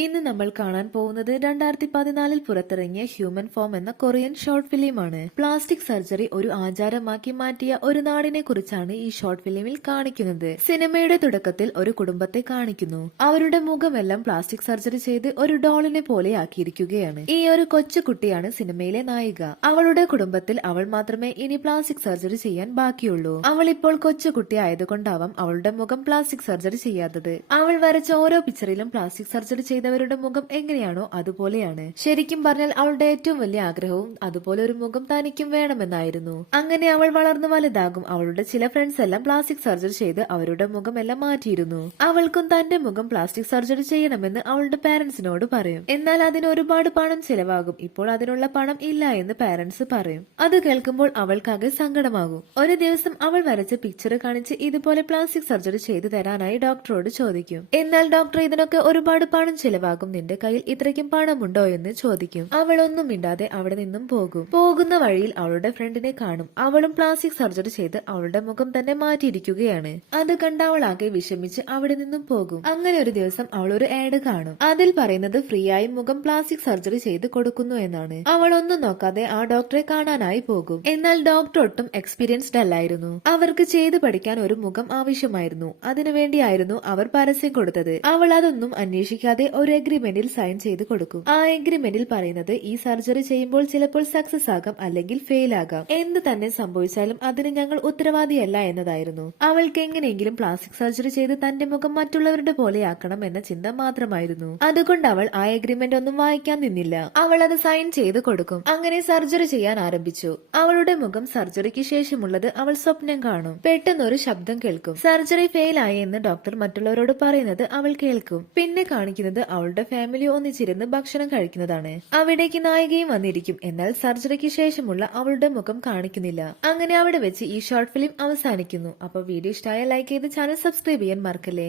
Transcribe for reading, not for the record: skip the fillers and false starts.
ഇന്ന് നമ്മൾ കാണാൻ പോകുന്നത് 2014 പുറത്തിറങ്ങിയ ഹ്യൂമൻ ഫോം എന്ന കൊറിയൻ ഷോർട്ട് ഫിലിമാണ്. പ്ലാസ്റ്റിക് സർജറി ഒരു ആചാരമാക്കി മാറ്റിയ ഒരു നാടിനെ കുറിച്ചാണ് ഈ ഷോർട്ട് ഫിലിമിൽ കാണിക്കുന്നത്. സിനിമയുടെ തുടക്കത്തിൽ ഒരു കുടുംബത്തെ കാണിക്കുന്നു. അവരുടെ മുഖമെല്ലാം പ്ലാസ്റ്റിക് സർജറി ചെയ്ത് ഒരു ഡോളിനെ പോലെ ആക്കിയിരിക്കുകയാണ്. ഈ ഒരു കൊച്ചുകുട്ടിയാണ് സിനിമയിലെ നായിക. അവളുടെ കുടുംബത്തിൽ അവൾ മാത്രമേ ഇനി പ്ലാസ്റ്റിക് സർജറി ചെയ്യാൻ ബാക്കിയുള്ളൂ. അവൾ ഇപ്പോൾ കൊച്ചുകുട്ടി ആയതുകൊണ്ടാവാം അവളുടെ മുഖം പ്ലാസ്റ്റിക് സർജറി ചെയ്യാത്തത്. അവൾ വരച്ച ഓരോ പിക്ചറിലും പ്ലാസ്റ്റിക് സർജറി ചെയ്തവരുടെ മുഖം എങ്ങനെയാണോ അതുപോലെയാണ്. ശരിക്കും പറഞ്ഞാൽ അവളുടെ ഏറ്റവും വലിയ ആഗ്രഹവും അതുപോലെ ഒരു മുഖം തനിക്കും വേണമെന്നായിരുന്നു. അങ്ങനെ അവൾ വളർന്നു വലുതാകും. അവളുടെ ചില ഫ്രണ്ട്സ് എല്ലാം പ്ലാസ്റ്റിക് സർജറി ചെയ്ത് അവരുടെ മുഖം എല്ലാം മാറ്റിയിരുന്നു. അവൾക്കും തന്റെ മുഖം പ്ലാസ്റ്റിക് സർജറി ചെയ്യണമെന്ന് അവളുടെ പാരന്റ്സിനോട് പറയും. എന്നാൽ അതിന് ഒരുപാട് പണം ചെലവാകും. ഇപ്പോൾ അതിനുള്ള പണം ഇല്ല എന്ന് പാരന്റ്സ് പറയും. അത് കേൾക്കുമ്പോൾ അവൾക്കാകെ സങ്കടമാകും. ഒരു ദിവസം അവൾ വരച്ച പിക്ചർ കാണിച്ച് ഇതുപോലെ പ്ലാസ്റ്റിക് സർജറി ചെയ്തു തരാനായി ഡോക്ടറോട് ചോദിക്കും. എന്നാൽ ഡോക്ടർ ഇതിനൊക്കെ ഒരുപാട് പണം ചെലവാകും, നിന്റെ കയ്യിൽ ഇത്രയ്ക്കും പണമുണ്ടോ എന്ന് ചോദിക്കും. അവൾ ഒന്നും മിണ്ടാതെ അവിടെ നിന്നും പോകും. പോകുന്ന വഴിയിൽ അവളുടെ ഫ്രണ്ടിനെ കാണും. അവളും പ്ലാസ്റ്റിക് സർജറി ചെയ്ത് അവളുടെ മുഖം തന്നെ മാറ്റിയിരിക്കുകയാണ്. അത് കണ്ട് അവൾ ആകെ വിഷമിച്ച് അവിടെ നിന്നും പോകും. അങ്ങനെ ഒരു ദിവസം അവൾ ഒരു ആഡ് കാണും. അതിൽ പറയുന്നത് ഫ്രീ ആയി മുഖം പ്ലാസ്റ്റിക് സർജറി ചെയ്ത് കൊടുക്കുന്നു എന്നാണ്. അവൾ ഒന്നും നോക്കാതെ ആ ഡോക്ടറെ കാണാനായി പോകും. എന്നാൽ ഡോക്ടർ ഒട്ടും എക്സ്പീരിയൻസ്ഡ് അല്ലായിരുന്നു. അവർക്ക് ചെയ്ത് പഠിക്കാൻ ഒരു മുഖം ആവശ്യമായിരുന്നു. അതിനുവേണ്ടിയായിരുന്നു അവർ പരസ്യം കൊടുത്തത്. അവൾ അതൊന്നും അന്വേഷിക്കാതെ ഒരു എഗ്രിമെന്റിൽ സൈൻ ചെയ്ത് കൊടുക്കും. ആ എഗ്രിമെന്റിൽ പറയുന്നത് ഈ സർജറി ചെയ്യുമ്പോൾ ചിലപ്പോൾ സക്സസ് ആകാം, അല്ലെങ്കിൽ ഫെയിൽ ആകാം. എന്ത് തന്നെ സംഭവിച്ചാലും അതിന് ഞങ്ങൾ ഉത്തരവാദിയല്ല എന്നതായിരുന്നു. അവൾക്ക് എങ്ങനെയെങ്കിലും പ്ലാസ്റ്റിക് സർജറി ചെയ്ത് തന്റെ മുഖം മറ്റുള്ളവരുടെ പോലെയാക്കണം എന്ന ചിന്ത മാത്രമായിരുന്നു. അതുകൊണ്ട് അവൾ ആ എഗ്രിമെന്റ് ഒന്നും വായിക്കാൻ നിന്നില്ല. അവൾ അത് സൈൻ ചെയ്ത് കൊടുക്കും. അങ്ങനെ സർജറി ചെയ്യാൻ ആരംഭിച്ചു. അവളുടെ മുഖം സർജറിക്ക് ശേഷമുള്ളത് അവൾ സ്വപ്നം കാണും. പെട്ടെന്ന് ഒരു ശബ്ദം കേൾക്കും. സർജറി ഫെയിൽ ആയി എന്ന് ഡോക്ടർ മറ്റുള്ളവരോട് പറയുന്നത് അവൾ കേൾക്കും. പിന്നെ കാണിക്കുന്നത് അവളുടെ ഫാമിലി ഒന്നിച്ചിരുന്ന് ഭക്ഷണം കഴിക്കുന്നതാണ്. അവിടേക്ക് നായികയും വന്നിരിക്കും. എന്നാൽ സർജറിക്ക് ശേഷമുള്ള അവളുടെ മുഖം കാണിക്കുന്നില്ല. അങ്ങനെ അവിടെ വെച്ച് ഈ ഷോർട്ട് ഫിലിം അവസാനിക്കുന്നു. അപ്പൊ വീഡിയോ ഇഷ്ടമായ ലൈക്ക് ചെയ്ത് ചാനൽ സബ്സ്ക്രൈബ് ചെയ്യാൻ മറക്കല്ലേ.